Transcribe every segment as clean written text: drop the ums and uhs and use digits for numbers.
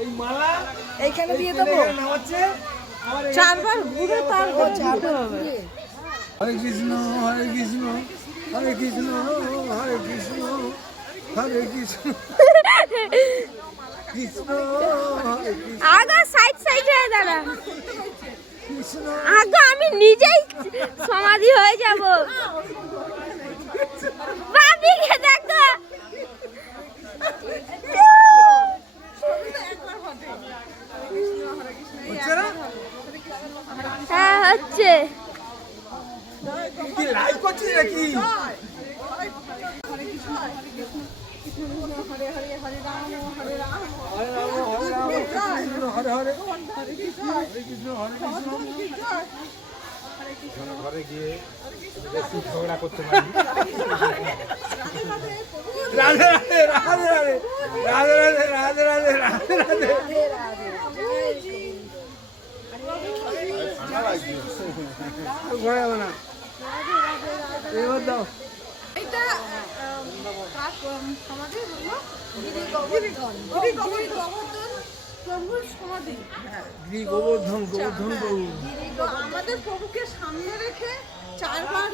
এই মালা এইখানে দিয়ে দেবো, নামাচ্ছে চারবার ঘুরে তারপর চারবার হবে। হরে কৃষ্ণ হরে কৃষ্ণ হরে কৃষ্ণ হরে কৃষ্ণ হরে কৃষ্ণ কৃষ্ণ হরে কৃষ্ণ আগা সাইড সাইডে দাঁড়া, কৃষ্ণ আগা আমি নিজেই সমাধি হয়ে যাব। বাবিকে দেখো, হচ্ছে না? হ্যাঁ হচ্ছে। কি লাইভ করছিস নাকি? হরে রাম কৃষ্ণ হরে হরে হরে কৃষ্ণ হরে কৃষ্ণ। ঘরে গিয়ে বেশি ঝগড়া করতে পারি। রাধে রাধে রাধে রাধে রাধে রাধে রাধে রাধে রাধে রাধে ঘরে যাবো না এবার দাও। এটা সমাধি হলো গিরি গোবর্ধন প্রভুর সমাধি। গিরি গোবর্ধন গোবর্ধন প্রভু আমাদের প্রভুকে সামনে রেখে চারবার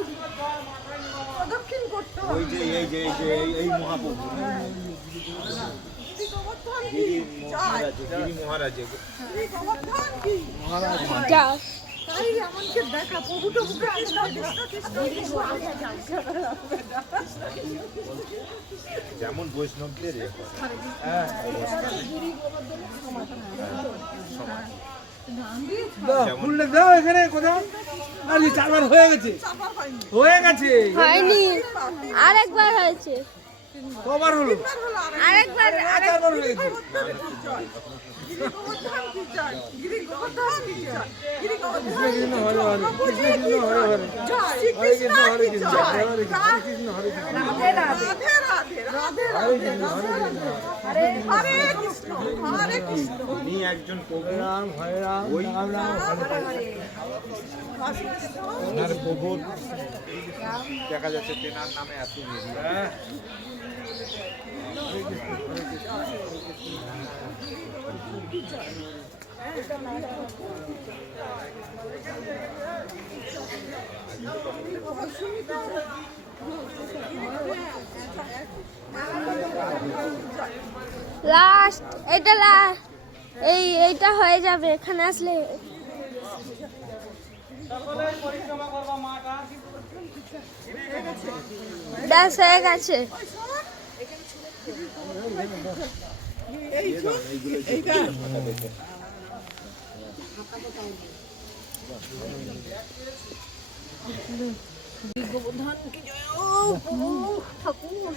প্রদক্ষিণ করতে হবে। ওই যে এই যে এই যে এই মহাপ্রভু গিরি গোবর্ধন কি গিরি জয়, মহারাজ গিরি গোবর্ধন কি যা তাই আমাকে দেখা প্রভু টভুকে কৃষ্ণ কৃষ্ণ কৃষ্ণ যেমন বৈষ্ণবদের ফুলটা দাও এখানে কোথাও। আর কি চারবার হয়ে গেছে চাপা হয়নি, হয়ে গেছে হয়নি, আরেকবার হয়েছে, কবার হলো? আরেকবার চারবার হয়ে গেছে। গিরি গোবর্ধন কি জয়, গিরি গোবর্ধন কি জয়, গিরি গোবর্ধন কৃষ্ণ হরে হরে কৃষ্ণ কৃষ্ণ হরে হরে জয়, হরে কৃষ্ণ হরে কৃষ্ণ হরে কৃষ্ণ হরে কৃষ্ণ রাধে রাধে রাধে রাধে রাধে হরে কৃষ্ণ হরে কৃষ্ণ। উনি একজন প্রভু রাম হরে রাম রাম রাম হরে হরে। ওনার প্রভুর দেখা যাচ্ছে তেনার নামে এত মিল। লাস্ট, এটা এইটা হয়ে যাবে এখানে আসলে। ব্যাস হয়ে গেছে। গোবর্ধন কি জয়, ও ঠাকুর।